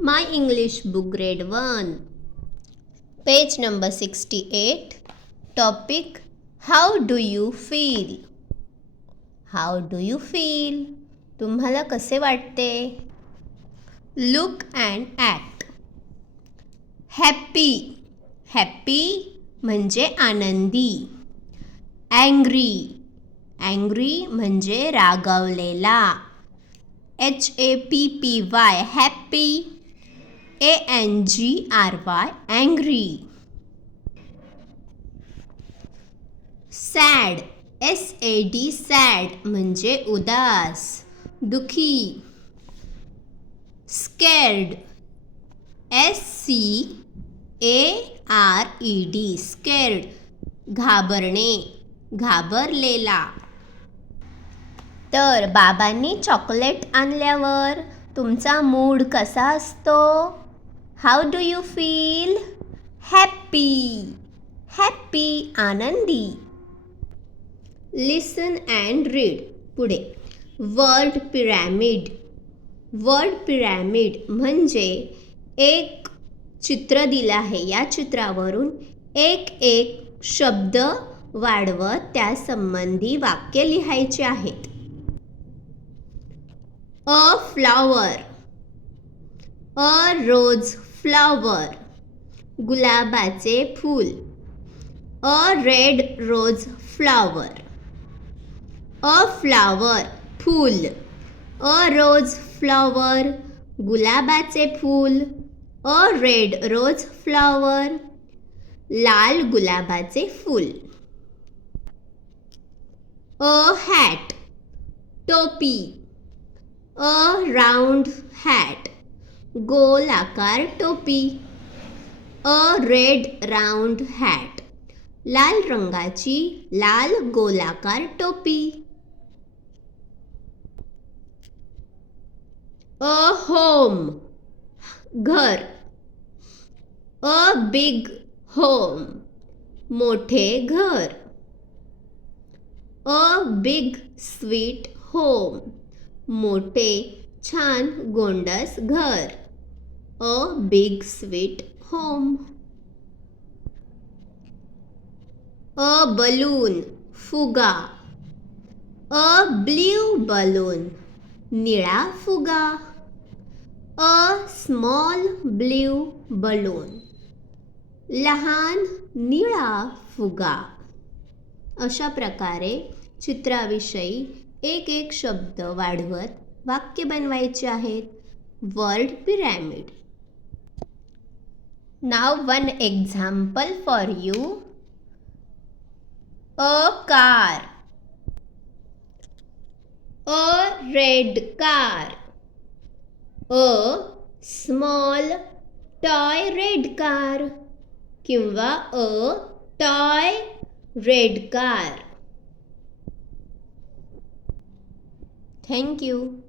My English book grade 1. Page number 68. Topic: How do you feel? How do you feel? तुम्हाला कसे वाटते? Look and act. Happy. Happy म्हणजे आनंदी. Angry. Angry म्हणजे रागावलेला. HAPPY happy. ANGRY angry. Sad. SAD sad म्हणजे उदास, दुखी. Scared. SCARED scared घाबरणे, घाबरलेला. तर बाबांनी चॉकलेट आणल्यावर तुमचा मूड कसा असतो? How do you feel? Happy. Happy आनंदी. लिसन अँड रीड. पुढे वर्ड पिरॅमिड. वर्ड पिरॅमिड म्हणजे एक चित्र दिलं आहे. या चित्रावरून एक एक शब्द वाढवत त्यासंबंधी वाक्य लिहायचे आहेत. A flower. A rose flower. गुलाबाचे फूल. A red rose flower. A flower full. A rose flower गुलाबाचे फूल. A red rose flower लाल गुलाबाचे फूल. A hat टोपी. A round hat गोल आकार टोपी. A red round hat लाल रंगाची लाल गोलाकार टोपी. A home घर. A big home मोठे घर. A big sweet home मोठे छान गोंडस घर. A big sweet home. A balloon फुगा. A blue balloon निळा फुगा. A small blue balloon लहान निळा फुगा. अशा प्रकारे चित्राविषयी एक एक शब्द वाढवत वाक्य बनवायचे आहेत. Word pyramid. Now one example for you. A car. A red car. A small toy red car किंवा A toy red car. Thank you.